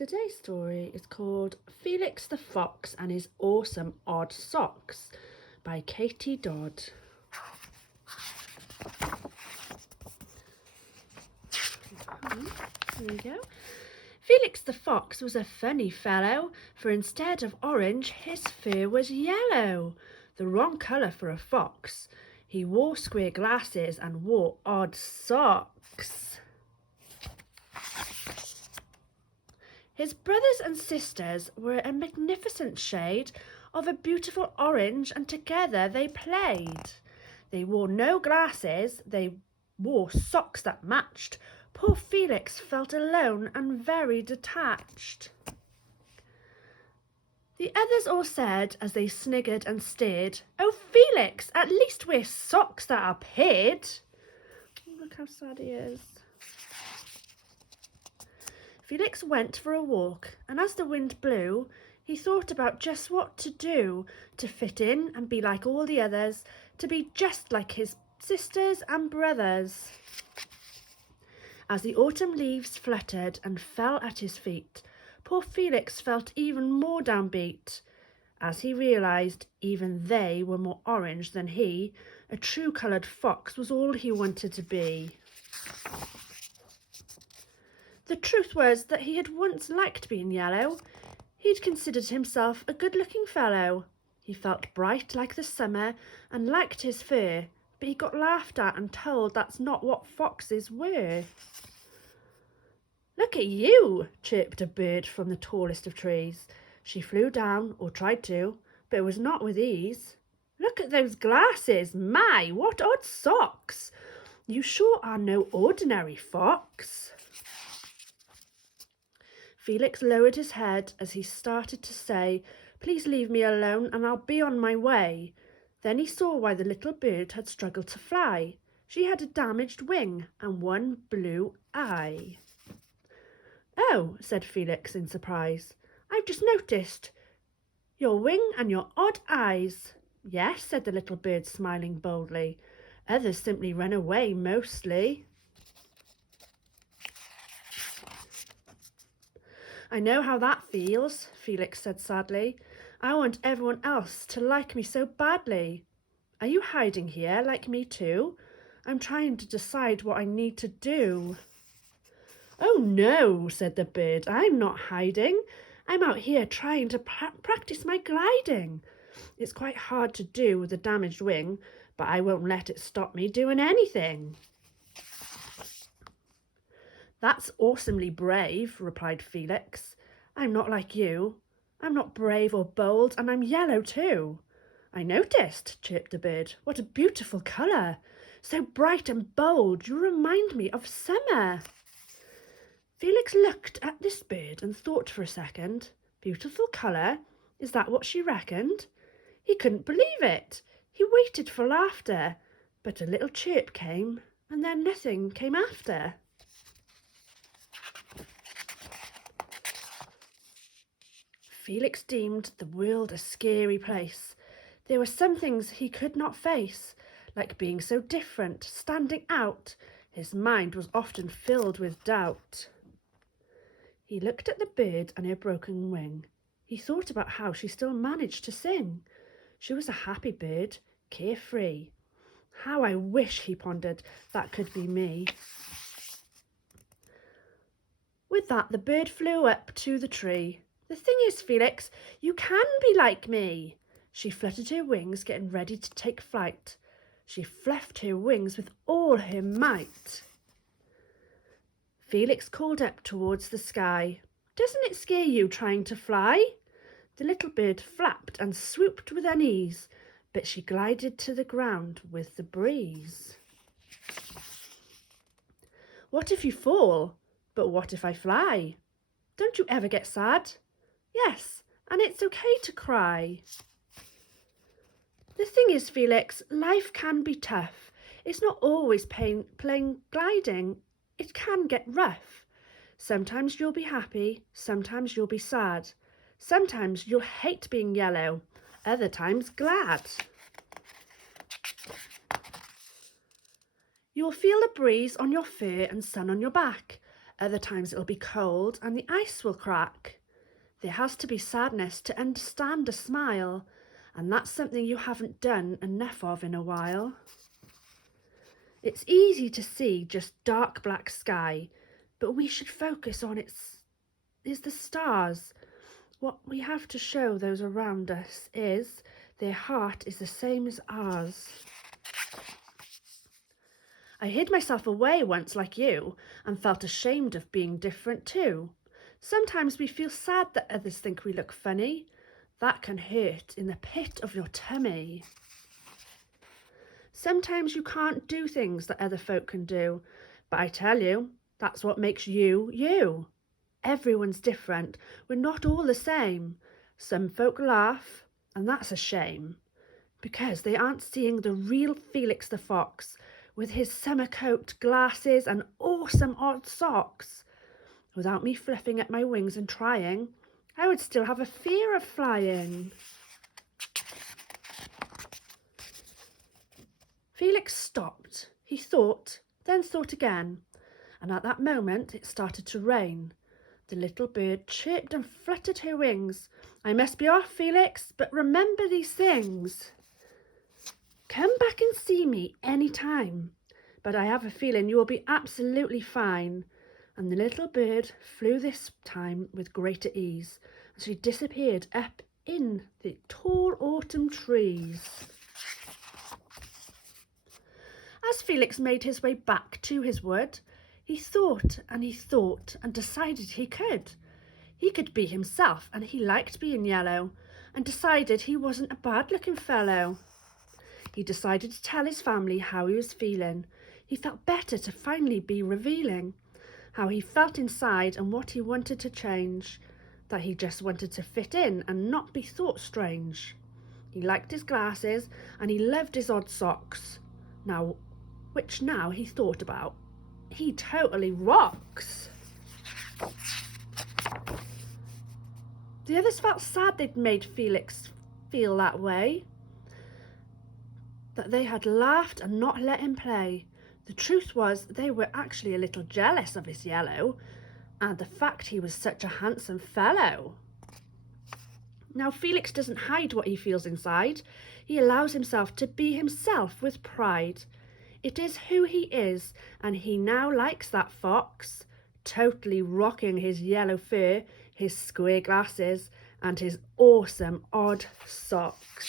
Today's story is called Felix the Fox and His Awesome Odd Socks by Dodd. Here we go. Felix the Fox was a funny fellow, for instead of orange, his fur was yellow, the wrong colour for a fox. He wore square glasses and wore odd socks. His brothers and sisters were a magnificent shade of a beautiful orange, and together they played. They wore no glasses, they wore socks that matched. Poor Felix felt alone and very detached. The others all said, as they sniggered and stared, "Oh, Felix, at least wear socks that are paired." Look how sad he is. Felix went for a walk, and as the wind blew, he thought about just what to do to fit in and be like all the others, to be just like his sisters and brothers. As the autumn leaves fluttered and fell at his feet, poor Felix felt even more downbeat, as he realised even they were more orange than he. A true-coloured fox was all he wanted to be. The truth was that he had once liked being yellow. He'd considered himself a good-looking fellow. He felt bright like the summer and liked his fur, but he got laughed at and told that's not what foxes were. "Look at you," chirped a bird from the tallest of trees. She flew down, or tried to, but it was not with ease. "Look at those glasses. My, what odd socks! You sure are no ordinary fox." Felix lowered his head as he started to say, "Please leave me alone and I'll be on my way." Then he saw why the little bird had struggled to fly. She had a damaged wing and one blue eye. "Oh," said Felix in surprise, "I've just noticed your wing and your odd eyes." "Yes," said the little bird, smiling boldly. "Others simply run away mostly." "I know how that feels," Felix said sadly. "I want everyone else to like me so badly." "Are you hiding here like me too? I'm trying to decide what I need to do." "Oh no," said the bird, "I'm not hiding. I'm out here trying to practice my gliding. It's quite hard to do with a damaged wing, but I won't let it stop me doing anything." "That's awesomely brave," replied Felix. "I'm not like you. I'm not brave or bold, and I'm yellow too." "I noticed," chirped the bird. "What a beautiful colour. So bright and bold, you remind me of summer." Felix looked at this bird and thought for a second. Beautiful colour? Is that what she reckoned? He couldn't believe it. He waited for laughter, but a little chirp came, and then nothing came after. Felix deemed the world a scary place. There were some things he could not face, like being so different, standing out. His mind was often filled with doubt. He looked at the bird and her broken wing. He thought about how she still managed to sing. She was a happy bird, carefree. "How I wish," he pondered, "that could be me." With that, the bird flew up to the tree. "The thing is, Felix, you can be like me." She fluttered her wings, getting ready to take flight. She fluffed her wings with all her might. Felix called up towards the sky. "Doesn't it scare you trying to fly?" The little bird flapped and swooped with unease, but she glided to the ground with the breeze. "What if you fall? But what if I fly? Don't you ever get sad?" "Yes, and it's okay to cry." "The thing is, Felix, life can be tough. It's not always plain gliding. It can get rough. Sometimes you'll be happy, sometimes you'll be sad. Sometimes you'll hate being yellow, other times glad. You'll feel a breeze on your fur and sun on your back. Other times it'll be cold and the ice will crack. There has to be sadness to understand a smile, and that's something you haven't done enough of in a while. It's easy to see just dark black sky, but we should focus on is the stars. What we have to show those around us is their heart is the same as ours. I hid myself away once like you and felt ashamed of being different too. Sometimes we feel sad that others think we look funny. That can hurt in the pit of your tummy. Sometimes you can't do things that other folk can do, but I tell you, that's what makes you, you. Everyone's different. We're not all the same. Some folk laugh, and that's a shame, because they aren't seeing the real Felix the Fox with his summer coat, glasses, and awesome odd socks. Without me fluffing up my wings and trying, I would still have a fear of flying. Felix stopped. He thought, then thought again, and at that moment it started to rain. The little bird chirped and fluttered her wings. I must be off, Felix, but remember these things. Come back and see me any time, but I have a feeling you will be absolutely fine. And the little bird flew this time with greater ease, and she disappeared up in the tall autumn trees. As Felix made his way back to his wood, he thought and decided he could. He could be himself, and he liked being yellow, and decided he wasn't a bad-looking fellow. He decided to tell his family how he was feeling. He felt better to finally be revealing how he felt inside and what he wanted to change, that he just wanted to fit in and not be thought strange. He liked his glasses and he loved his odd socks. Which now he thought about, he totally rocks. The others felt sad they'd made Felix feel that way, that they had laughed and not let him play. The truth was they were actually a little jealous of his yellow and the fact he was such a handsome fellow. Now Felix doesn't hide what he feels inside. He allows himself to be himself with pride. It is who he is, and he now likes that fox, totally rocking his yellow fur, his square glasses, and his awesome odd socks.